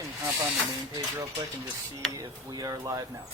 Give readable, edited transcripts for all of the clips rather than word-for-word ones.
can hop on the main page real quick and just see if we are live now.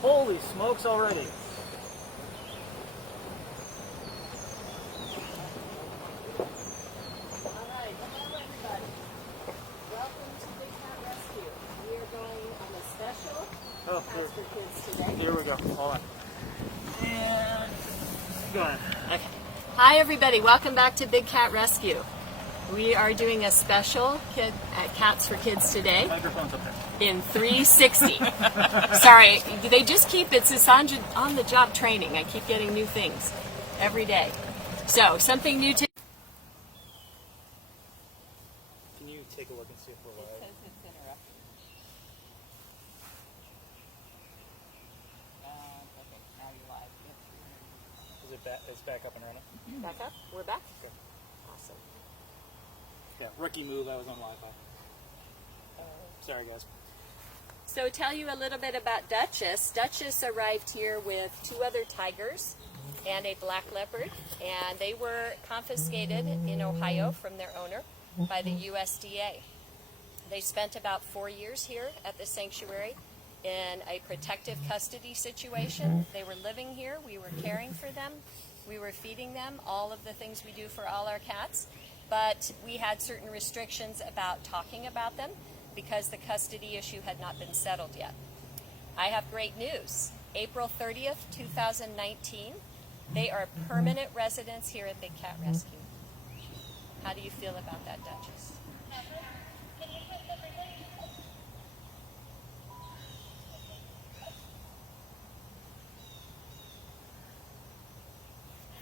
Holy smokes already. Alright, hello everybody. Welcome to Big Cat Rescue. We are going on a special Cats for Kids today. Here we go. Hold on. And go ahead. Okay. Hi everybody, welcome back to Big Cat Rescue. We are doing a special Cats for Kids today. Microphone's up there. In 360. Sorry, they just keep, it's this on-the-job training. I keep getting new things every day. So, something new to... Can you take a look and see if we're live? It says it's interrupted. Okay, now you're live. Is it back? It's back up and running. Back up? We're back? Awesome. Yeah, rookie move. I was on Wi-Fi. Sorry, guys. So tell you a little bit about Duchess. Duchess arrived here with 2 other tigers and a black leopard, and they were confiscated in Ohio from their owner by the USDA. They spent about 4 years here at the sanctuary in a protective custody situation. They were living here. We were caring for them. We were feeding them, all of the things we do for all our cats. But we had certain restrictions about talking about them because the custody issue had not been settled yet. I have great news. April 30th, 2019, they are permanent residents here at Big Cat Rescue. How do you feel about that, Duchess?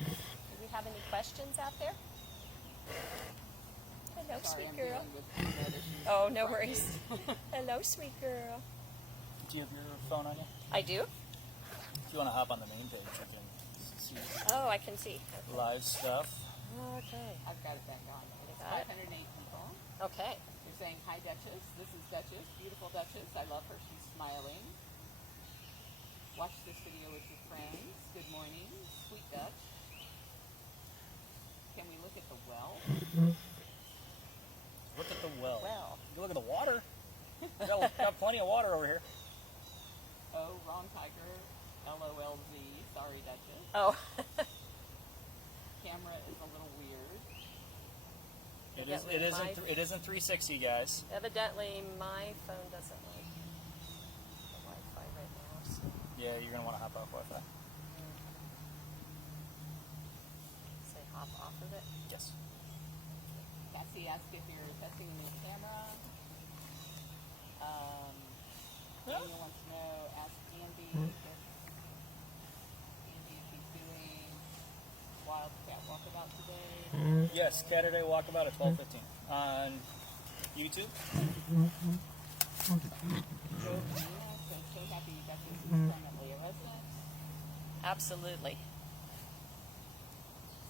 Do we have any questions out there? Hello, sweet girl. Oh, no worries. Hello, sweet girl. Do you have your phone on you? I do? If you want to hop on the main page, I can see Oh, I can see. live stuff. Okay. I've got it back on. It's Got it. 508 people. Okay. They're saying, hi, Duchess. This is Duchess. Beautiful Duchess. I love her. She's smiling. Watch this video with your friends. Good morning. Sweet Dutch. Can we look at the well? Look at the well. Well. You look at the water. Got plenty of water over here. Oh, wrong tiger. LOLZ. Sorry, Duchess. Oh. Camera is a little weird. It isn't 360, guys. Evidently, my phone doesn't like the Wi-Fi right now. So. Yeah, you're gonna want to hop off Wi-Fi. Say hop off of it. Yes. Cassie asked if you're testing a new camera. Daniel wants to know, ask Andy if she's doing Wildcat Walkabout today. Yes, Saturday Walkabout at 12:15 on YouTube. Joe Camino says, so happy you got this permanently a resident. Absolutely.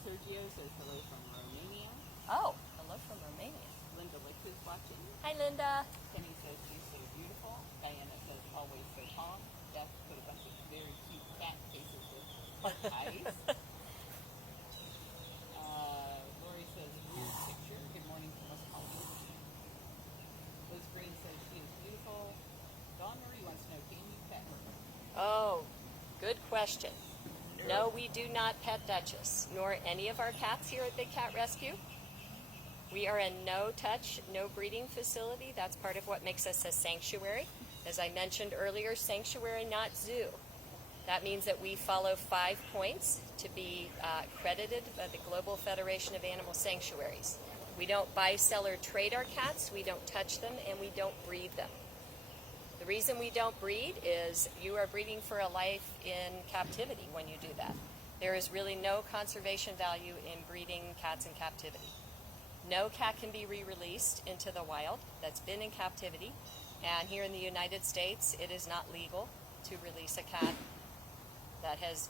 Sergio says hello from Romania. Oh, hello from Romania. Linda Lick is watching. Hi, Linda. Penny says she's so beautiful. Diana says always so calm. Beth put a bunch of very cute cat faces with eyes. question. No, we do not pet Duchess, nor any of our cats here at Big Cat Rescue. We are a no-touch, no-breeding facility. That's part of what makes us a sanctuary. As I mentioned earlier, sanctuary, not zoo. That means that we follow 5 points to be accredited by the Global Federation of Animal Sanctuaries. We don't buy, sell, or trade our cats, we don't touch them, and we don't breed them. The reason we don't breed is you are breeding for a life in captivity when you do that. There is really no conservation value in breeding cats in captivity. No cat can be re-released into the wild that's been in captivity, and here in the United States it is not legal to release a cat that has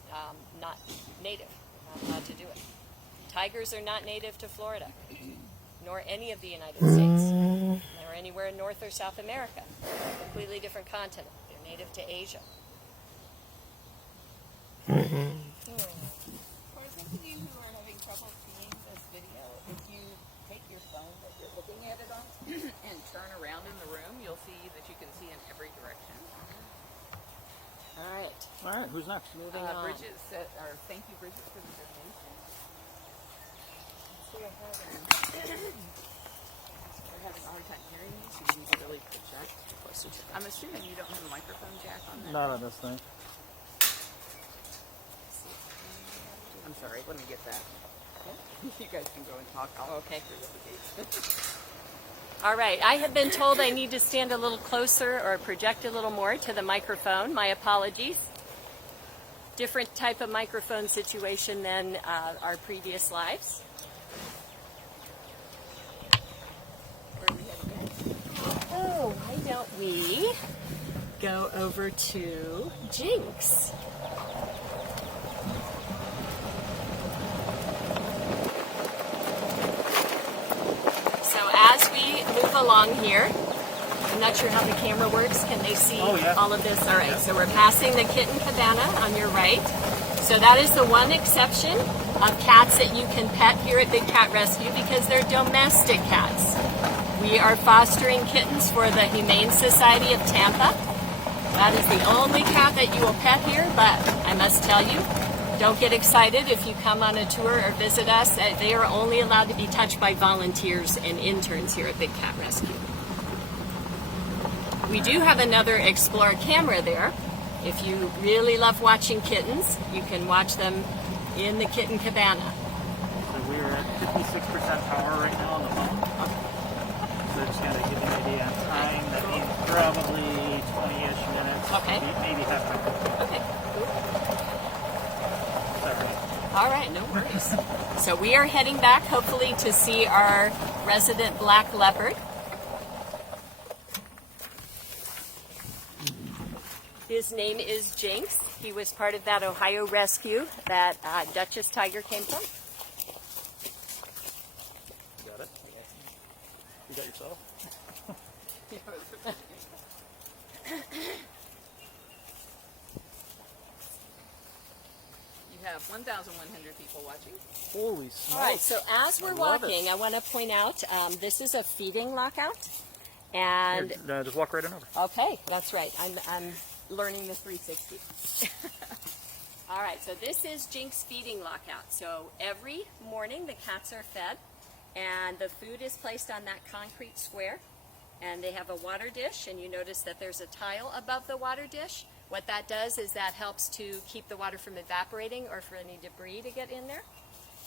not native. We're not allowed to do it. Tigers are not native to Florida, nor any of the United States, nor anywhere in North or South America. Completely different continent. They're native to Asia. For those of you who are having trouble seeing this video, if you take your phone that you're looking at it on and turn around in the room, you'll see that you can see in every direction. All right, All right, who's next? moving on. Bridget said, or thank you, Bridget, for the donation. We're having a hard time hearing you, so you need to really project closer to. I'm assuming you don't have a microphone jack on that. Not on this thing. I'm sorry, let me get that. You guys can go and talk. I'll Okay. through the gates. All right, I have been told I need to stand a little closer or project a little more to the microphone. My apologies. Different type of microphone situation than our previous lives. Where are we headed next? Oh, why don't we go over to Jinx? So as we move along here, I'm not sure how the camera works. Can they see Oh, yeah. all of this? All right, so we're passing the kitten cabana on your right. So that is the one exception of cats that you can pet here at Big Cat Rescue because they're domestic cats. We are fostering kittens for the Humane Society of Tampa. That is the only cat that you will pet here, but I must tell you, don't get excited if you come on a tour or visit us. They are only allowed to be touched by volunteers and interns here at Big Cat Rescue. We do have another Explore camera there. If you really love watching kittens, you can watch them in the kitten cabana. So we're at 56% power right now on the phone. So just kind of give you an idea on time. That means probably 20-ish minutes. Okay. Maybe half an hour. Okay. Sorry. All right, no worries. So we are heading back, hopefully, to see our resident black leopard. His name is Jinx. He was part of that Ohio rescue that Duchess Tiger came from. You got it? You got yourself? You have 1,100 people watching. Holy smokes. All right, so as we're love walking, it. I want to point out this is a feeding lockout. And Here, just walk right on over. okay, that's right. I'm learning the 360. All right, so this is Jinx feeding lockout. So every morning the cats are fed and the food is placed on that concrete square and they have a water dish and you notice that there's a tile above the water dish. What that does is that helps to keep the water from evaporating or for any debris to get in there.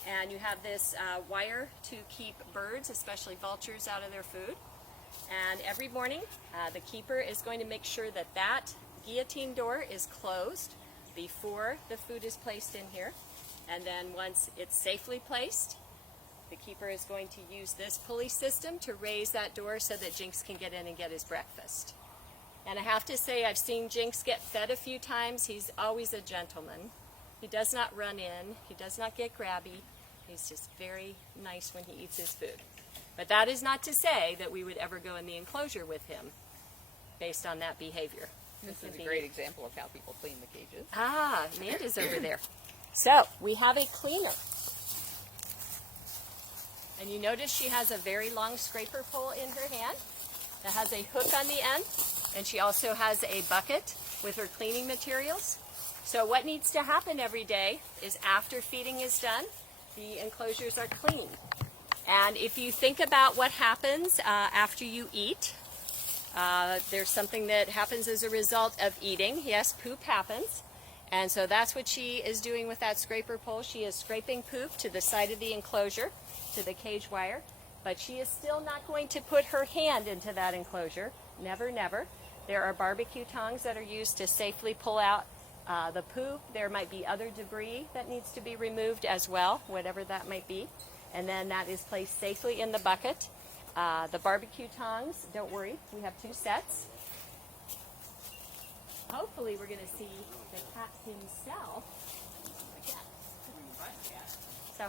And you have this wire to keep birds, especially vultures, out of their food. And every morning, the keeper is going to make sure that that guillotine door is closed before the food is placed in here. And then once it's safely placed, the keeper is going to use this pulley system to raise that door so that Jinx can get in and get his breakfast. And I have to say, I've seen Jinx get fed a few times. He's always a gentleman. He does not run in. He does not get grabby. He's just very nice when he eats his food. But that is not to say that we would ever go in the enclosure with him based on that behavior. This is a great example of how people clean the cages. Ah, Amanda's over there. So, we have a cleaner. And you notice she has a very long scraper pole in her hand that has a hook on the end. And she also has a bucket with her cleaning materials. So what needs to happen every day is after feeding is done, the enclosures are cleaned. And if you think about what happens after you eat, there's something that happens as a result of eating. Yes, poop happens. And so that's what she is doing with that scraper pole. She is scraping poop to the side of the enclosure, to the cage wire. But she is still not going to put her hand into that enclosure. Never, never. There are barbecue tongs that are used to safely pull out the poop. There might be other debris that needs to be removed as well, whatever that might be. And then that is placed safely in the bucket. The barbecue tongs, don't worry, we have 2 sets. Hopefully we're going to see the cat himself. So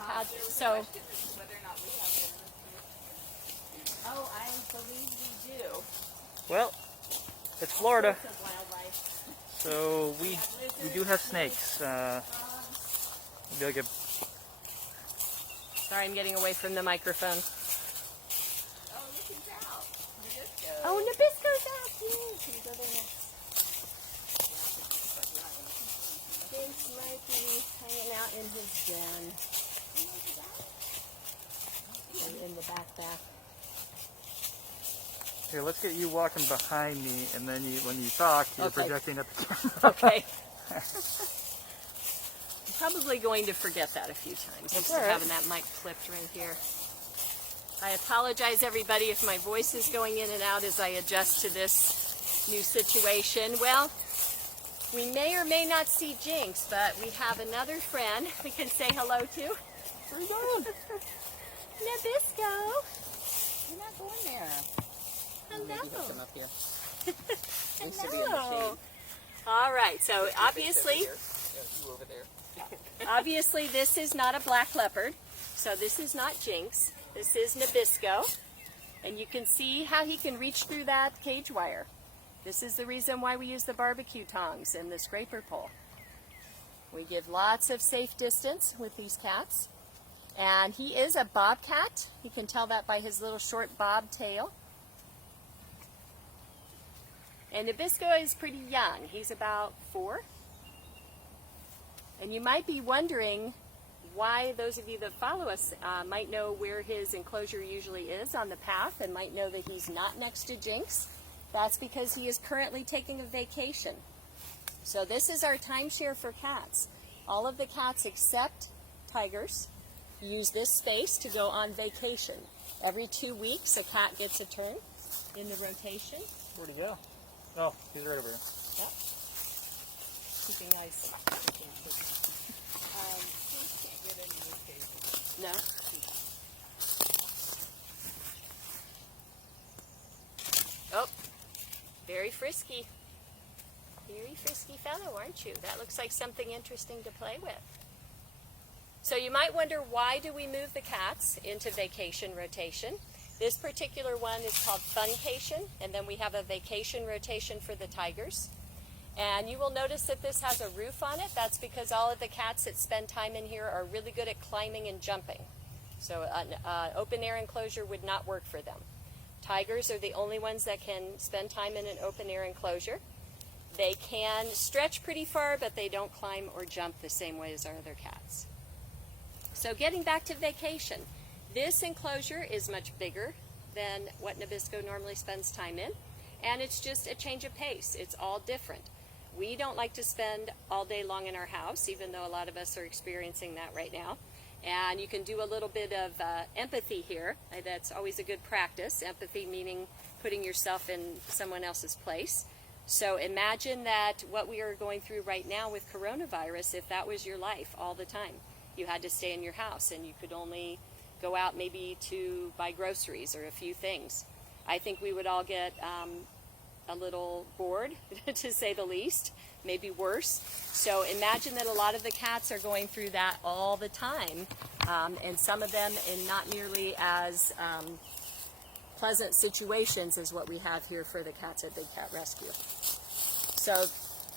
Whether or not we have it. oh, I believe we do. Well, it's Florida, Lots of wildlife. so we do have snakes. Maybe I'll get. Sorry, I'm getting away from the microphone. Oh, look who's out. Nabisco. Oh, Nabisco's out here. Can you go there next? James might be hanging out in his den. And in the backpack. Here, let's get you walking behind me, and then when you talk, you're Okay. projecting at the camera. Okay. I'm probably going to forget that a few times. Just all right. having that mic flipped right here. I apologize, everybody, if my voice is going in and out as I adjust to this new situation. Well, we may or may not see Jinx, but we have another friend we can say hello to. Where you going? Nabisco. You're not going there. Hello. Come up here. Needs to be in the Hello. shade. All right, so obviously, Yeah, you over there. obviously this is not a black leopard, so this is not Jinx. This is Nabisco, and you can see how he can reach through that cage wire. This is the reason why we use the barbecue tongs and the scraper pole. We give lots of safe distance with these cats, and he is a bobcat. You can tell that by his little short bob tail. And Nabisco is pretty young. He's about 4. And you might be wondering why those of you that follow us might know where his enclosure usually is on the path and might know that he's not next to Jinx. That's because he is currently taking a vacation. So this is our timeshare for cats. All of the cats except Tigers use this space to go on vacation. Every 2 weeks a cat gets a turn in the rotation. Where'd he go? Oh, he's right over here. Yep. Keeping eyes. Please can't get into this cage. No. Oh, very frisky. Very frisky fellow, aren't you? That looks like something interesting to play with. So you might wonder, why do we move the cats into vacation rotation? This particular one is called Funcation, and then we have a vacation rotation for the Tigers. And you will notice that this has a roof on it. That's because all of the cats that spend time in here are really good at climbing and jumping. So an open air enclosure would not work for them. Tigers are the only ones that can spend time in an open air enclosure. They can stretch pretty far, but they don't climb or jump the same way as our other cats. So getting back to vacation, this enclosure is much bigger than what Nabisco normally spends time in, and it's just a change of pace. It's all different. We don't like to spend all day long in our house, even though a lot of us are experiencing that right now. And you can do a little bit of empathy here. That's always a good practice. Empathy meaning putting yourself in someone else's place. So imagine that what we are going through right now with coronavirus, if that was your life all the time. You had to stay in your house and you could only go out maybe to buy groceries or a few things. I think we would all get a little bored, to say the least, maybe worse. So imagine that a lot of the cats are going through that all the time, and some of them in not nearly as pleasant situations as what we have here for the cats at Big Cat Rescue. So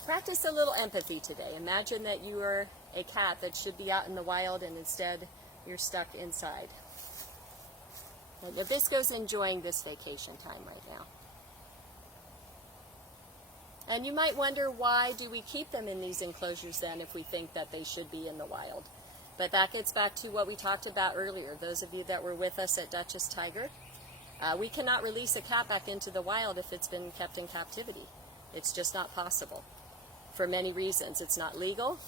practice a little empathy today. Imagine that you are a cat that should be out in the wild and instead you're stuck inside. And Nabisco's enjoying this vacation time right now. And you might wonder, why do we keep them in these enclosures then if we think that they should be in the wild? But that gets back to what we talked about earlier. Those of you that were with us at Dutchess Tiger, we cannot release a cat back into the wild if it's been kept in captivity. It's just not possible for many reasons. It's not legal.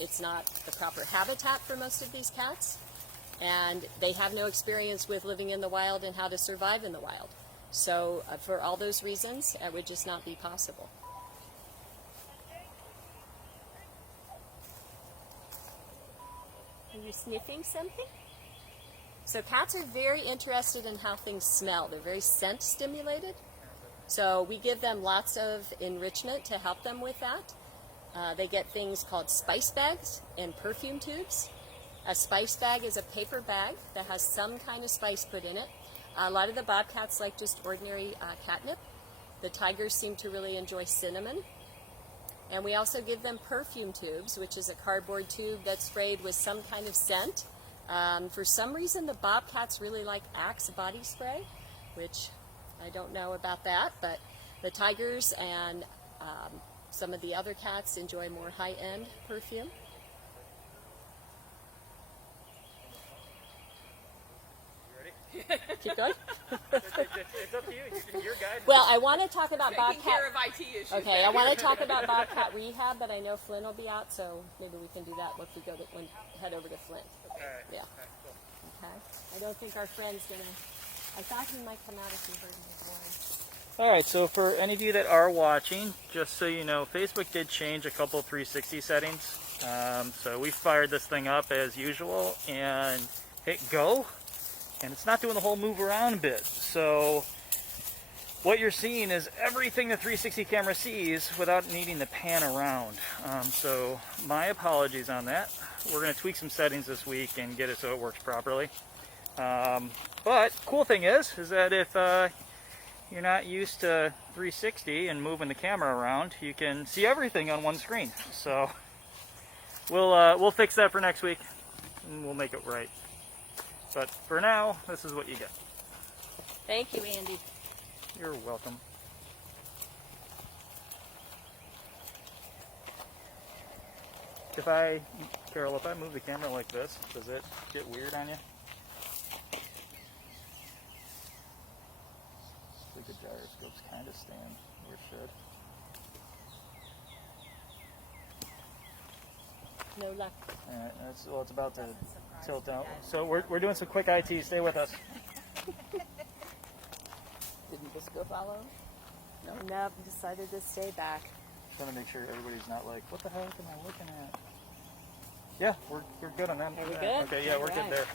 It's not the proper habitat for most of these cats. And they have no experience with living in the wild and how to survive in the wild. So for all those reasons, it would just not be possible. Are you sniffing something? So cats are very interested in how things smell. They're very scent stimulated. So we give them lots of enrichment to help them with that. They get things called spice bags and perfume tubes. A spice bag is a paper bag that has some kind of spice put in it. A lot of the bobcats like just ordinary catnip. The tigers seem to really enjoy cinnamon. And we also give them perfume tubes, which is a cardboard tube that's sprayed with some kind of scent. For some reason, the bobcats really like Axe body spray, which I don't know about that, but the tigers and some of the other cats enjoy more high-end perfume. Keep going. It's up to you. You're guiding. Well, I want to talk about Taking bobcat. care of IT issues. Okay, I want to talk about bobcat rehab, but I know Flynn will be out, so maybe we can do that if we head over to Flint. All right. Yeah. All right, cool. Okay. I don't think our friend's gonna. I thought he might come out if he heard his voice. All right, so for any of you that are watching, just so you know, Facebook did change a couple 360 settings. So we fired this thing up as usual and hit go, and it's not doing the whole move around bit. So what you're seeing is everything the 360 camera sees without needing to pan around. So my apologies on that. We're going to tweak some settings this week and get it so it works properly. But cool thing is that if you're not used to 360 and moving the camera around, you can see everything on one screen. So we'll fix that for next week and we'll make it right. But for now, this is what you get. Thank you, Andy. You're welcome. Carol, if I move the camera like this, does it get weird on you? I think the gyroscope's kind of stand where it should. No luck. Alright, it's about to tilt out. So we're doing some quick IT. Stay with us. Didn't this go follow? Nope, decided to stay back. Trying to make sure everybody's not like, what the heck am I looking at? Yeah, we're good on that. Are we good? Okay, yeah, we're good Alright. there.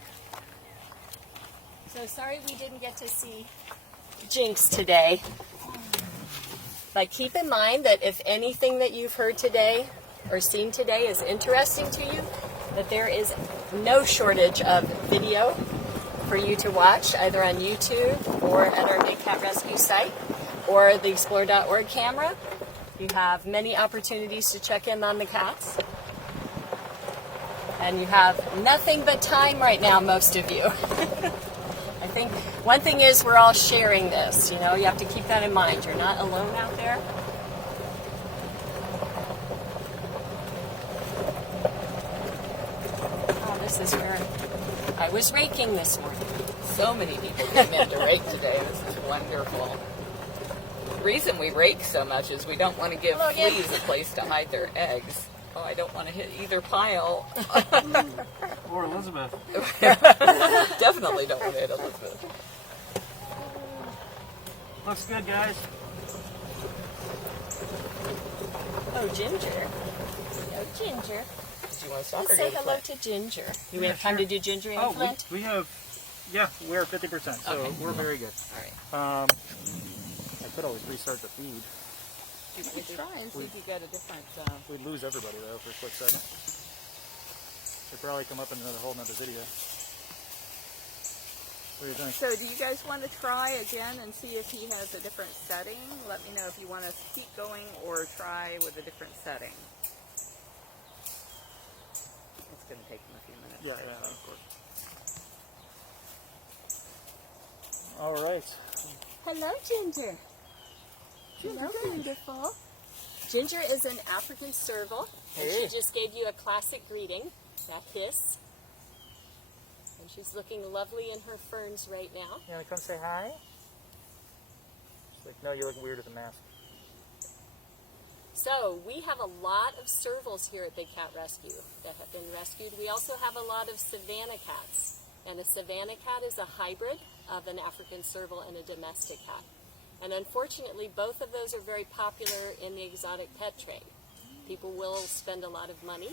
So sorry we didn't get to see Jinx today. But keep in mind that if anything that you've heard today or seen today is interesting to you, that there is no shortage of video for you to watch, either on YouTube or at our Big Cat Rescue site or the Explore.org camera. You have many opportunities to check in on the cats. And you have nothing but time right now, most of you. I think one thing is we're all sharing this. You know, you have to keep that in mind. You're not alone out there. Oh, this is where I was raking this morning. So many people came in to rake today. This is wonderful. The reason we rake so much is we don't want to give Hello again. fleas a place to hide their eggs. Oh, I don't want to hit either pile. Or Elizabeth. Definitely don't want to hit Elizabeth. Looks good, guys. Oh, Ginger. Oh, Ginger. Did you want to stop Let's or say go to hello Flint? to Ginger. Do we Yeah, have time sure. to do Ginger and Oh, Flint? we have, yeah, we're at 50%, so Okay. we're very good. All right. I could always restart the feed. You can try and see if you get a different... We'd lose everybody, though, for a quick second. Should probably come up in another whole nother video. What do you think? So do you guys want to try again and see if he has a different setting? Let me know if you want to keep going or try with a different setting. It's going to take him a few minutes. Yeah, of course. All right. Hello, Ginger. Hello, beautiful. Ginger is an African serval, and Hey. she just gave you a classic greeting, that hiss. And she's looking lovely in her ferns right now. You want to come say hi? She's like, no, you look weird with a mask. So we have a lot of servals here at Big Cat Rescue that have been rescued. We also have a lot of savanna cats. And a savanna cat is a hybrid of an African serval and a domestic cat. And unfortunately, both of those are very popular in the exotic pet trade. People will spend a lot of money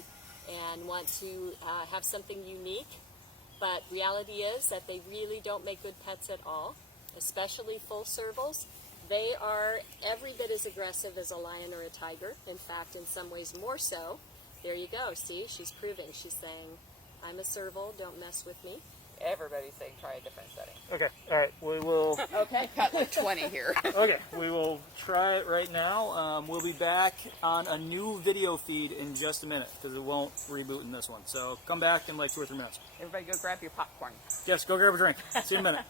and want to have something unique, but reality is that they really don't make good pets at all, especially full servals. They are every bit as aggressive as a lion or a tiger. In fact, in some ways more so. There you go. See, she's proving. She's saying, I'm a serval, don't mess with me. Everybody's saying try a different setting. Okay, all right, we will. Okay, got like 20 here. Okay, we will try it right now. We'll be back on a new video feed in just a minute because it won't reboot in this one. So come back in like 2 or 3 minutes. Everybody go grab your popcorn. Yes, go grab a drink. See you in a minute.